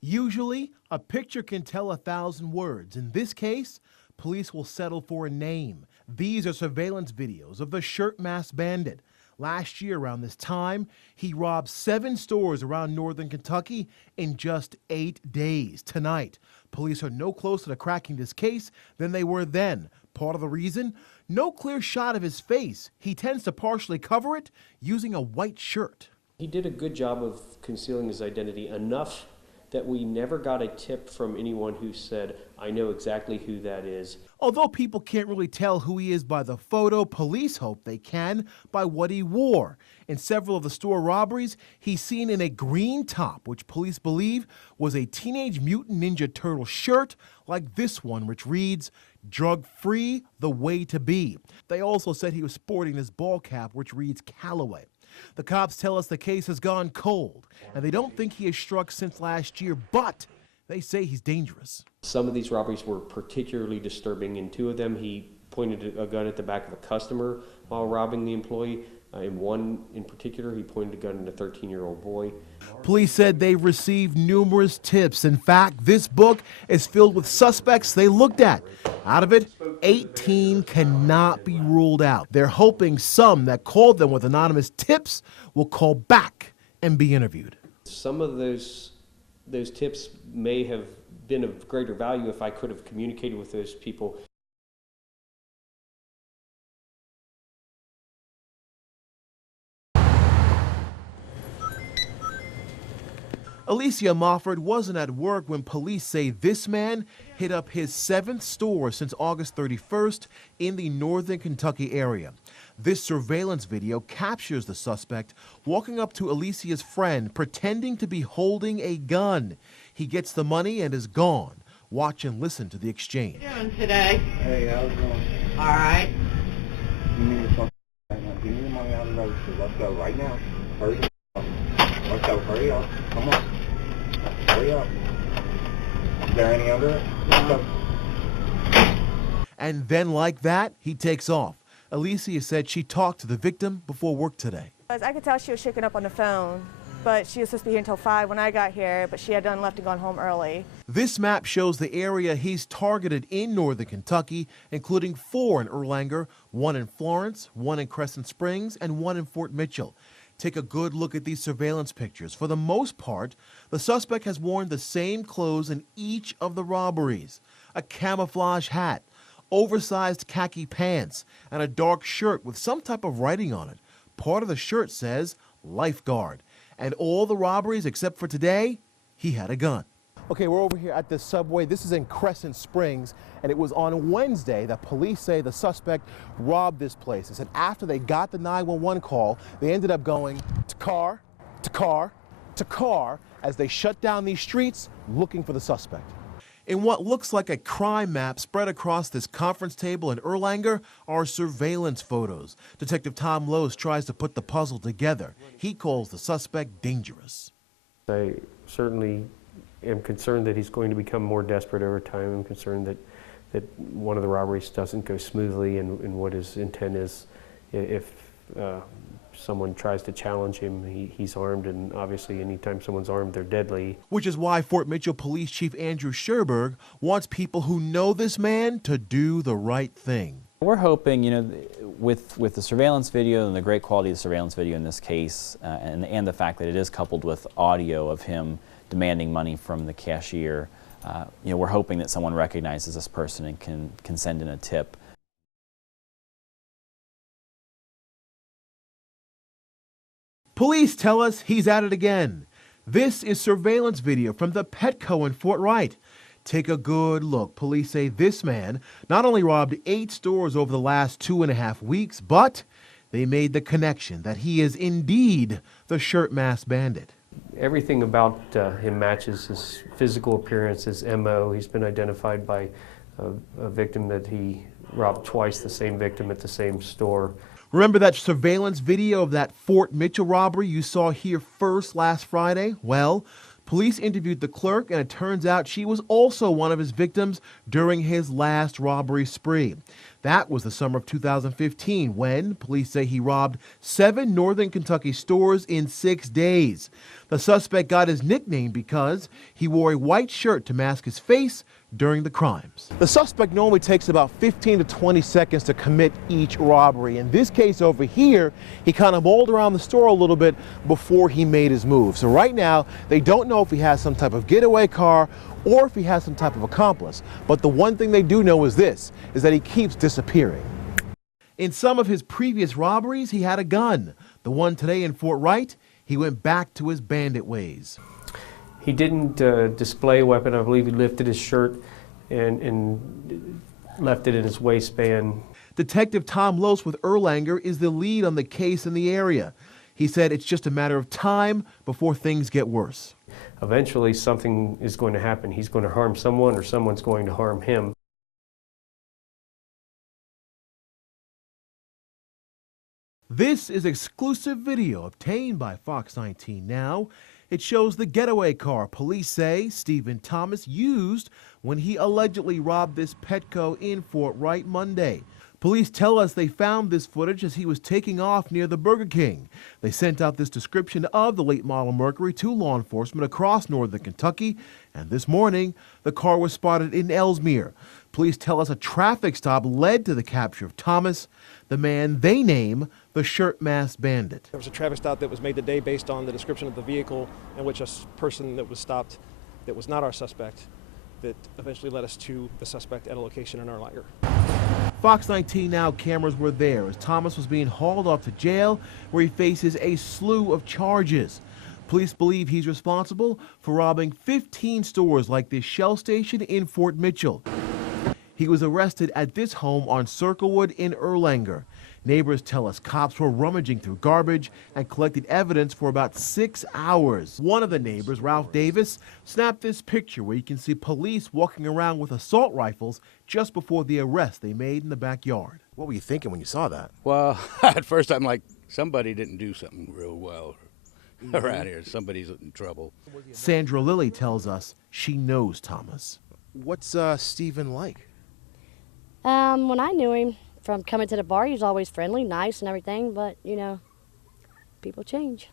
Usually, a picture can tell 1,000 words. In this case, police will settle for a name. These are surveillance videos of the Shirt Mask Bandit. Last year, around this time, he robbed 7 stores around northern Kentucky in just 8 days. Tonight, police are no closer to cracking this case than they were then. Part of the reason? No clear shot of his face. He tends to partially cover it using a white shirt. He did a good job of concealing his identity enough that we never got a tip from anyone who said, I know exactly who that is. Although people can't really tell who he is by the photo, police hope they can by what he wore. In several of the store robberies, he's seen in a green top, which police believe was a Teenage Mutant Ninja Turtle shirt like this one, which reads, "Drug-free, the way to be." They also said he was sporting this ball cap, which reads Callaway. The cops tell us the case has gone cold, and they don't think he has struck since last year, but they say he's dangerous. Some of these robberies were particularly disturbing. In 2 of them, he pointed a gun at the back of a customer while robbing the employee. In one in particular, he pointed a gun at a 13-year-old boy. Police said they've received numerous tips. In fact, this book is filled with suspects they looked at. Out of it, 18 cannot be ruled out. They're hoping some that called them with anonymous tips will call back and be interviewed. Some of those tips may have been of greater value if I could have communicated with those people. Alicia Mofford wasn't at work when police say this man hit up his 7th store since August 31st in the northern Kentucky area. This surveillance video captures the suspect walking up to Alicia's friend, pretending to be holding a gun. He gets the money and is gone. Watch and listen to the exchange. How you doing today? Hey, how's it going? All right. Give me the phone right now. Give me the money out of the register. Let's go right now. Hurry up. Let's go. Hurry up. Come on. Hurry up. Is there any under it? Let's go. And then like that, he takes off. Alicia said she talked to the victim before work today. I could tell she was shaken up on the phone, but she was supposed to be here until 5 when I got here, but she had done left and gone home early. This map shows the area he's targeted in northern Kentucky, including 4 in Erlanger, 1 in Florence, 1 in Crescent Springs, and 1 in Fort Mitchell. Take a good look at these surveillance pictures. For the most part, the suspect has worn the same clothes in each of the robberies: a camouflage hat, oversized khaki pants, and a dark shirt with some type of writing on it. Part of the shirt says lifeguard. And all the robberies except for today, he had a gun. Okay, we're over here at the subway. This is in Crescent Springs, and it was on Wednesday that police say the suspect robbed this place. They said after they got the 911 call, they ended up going to car, to car, to car as they shut down these streets looking for the suspect. In what looks like a crime map spread across this conference table in Erlanger are surveillance photos. Detective Tom Lowes tries to put the puzzle together. He calls the suspect dangerous. I certainly am concerned that he's going to become more desperate over time. I'm concerned that one of the robberies doesn't go smoothly and what his intent is. If someone tries to challenge him, he's armed, and obviously anytime someone's armed, they're deadly. Which is why Fort Mitchell Police Chief Andrew Sherberg wants people who know this man to do the right thing. We're hoping, with the surveillance video and the great quality of the surveillance video in this case, and the fact that it is coupled with audio of him demanding money from the cashier, we're hoping that someone recognizes this person and can send in a tip. Police tell us he's at it again. This is surveillance video from the Petco in Fort Wright. Take a good look. Police say this man not only robbed 8 stores over the last 2.5 weeks, but they made the connection that he is indeed the Shirt Mask Bandit. Everything about him matches his physical appearance, his MO. He's been identified by a victim that he robbed twice the same victim at the same store. Remember that surveillance video of that Fort Mitchell robbery you saw here first last Friday? Well, police interviewed the clerk, and it turns out she was also one of his victims during his last robbery spree. That was the summer of 2015 when police say he robbed 7 northern Kentucky stores in 6 days. The suspect got his nickname because he wore a white shirt to mask his face during the crimes. The suspect normally takes about 15 to 20 seconds to commit each robbery. In this case over here, he kind of mulled around the store a little bit before he made his move. So right now, they don't know if he has some type of getaway car or if he has some type of accomplice. But the one thing they do know is this, is that he keeps disappearing. In some of his previous robberies, he had a gun. The one today in Fort Wright, he went back to his bandit ways. He didn't display a weapon. I believe he lifted his shirt and left it in his waistband. Detective Tom Lose with Erlanger is the lead on the case in the area. He said it's just a matter of time before things get worse. Eventually something is going to happen. He's going to harm someone or someone's going to harm him. This is exclusive video obtained by Fox 19 Now. It shows the getaway car police say Stephen Thomas used when he allegedly robbed this Petco in Fort Wright Monday. Police tell us they found this footage as he was taking off near the Burger King. They sent out this description of the late model Mercury to law enforcement across northern Kentucky, and this morning the car was spotted in Ellesmere. Police tell us a traffic stop led to the capture of Thomas, the man they name the Shirt Mask Bandit. There was a traffic stop that was made today based on the description of the vehicle in which a person that was stopped that was not our suspect that eventually led us to the suspect at a location in Erlanger. Fox 19 Now cameras were there as Thomas was being hauled off to jail where he faces a slew of charges. Police believe he's responsible for robbing 15 stores like this Shell station in Fort Mitchell. He was arrested at this home on Circlewood in Erlanger. Neighbors tell us cops were rummaging through garbage and collected evidence for about 6 hours. One of the neighbors, Ralph Davis, snapped this picture where you can see police walking around with assault rifles just before the arrest they made in the backyard. What were you thinking when you saw that? Well, at first I'm like, somebody didn't do something real well around here. Somebody's in trouble. Sandra Lilly tells us she knows Thomas. What's Stephen like? When I knew him, from coming to the bar, he was always friendly, nice and everything, but, you know, people change.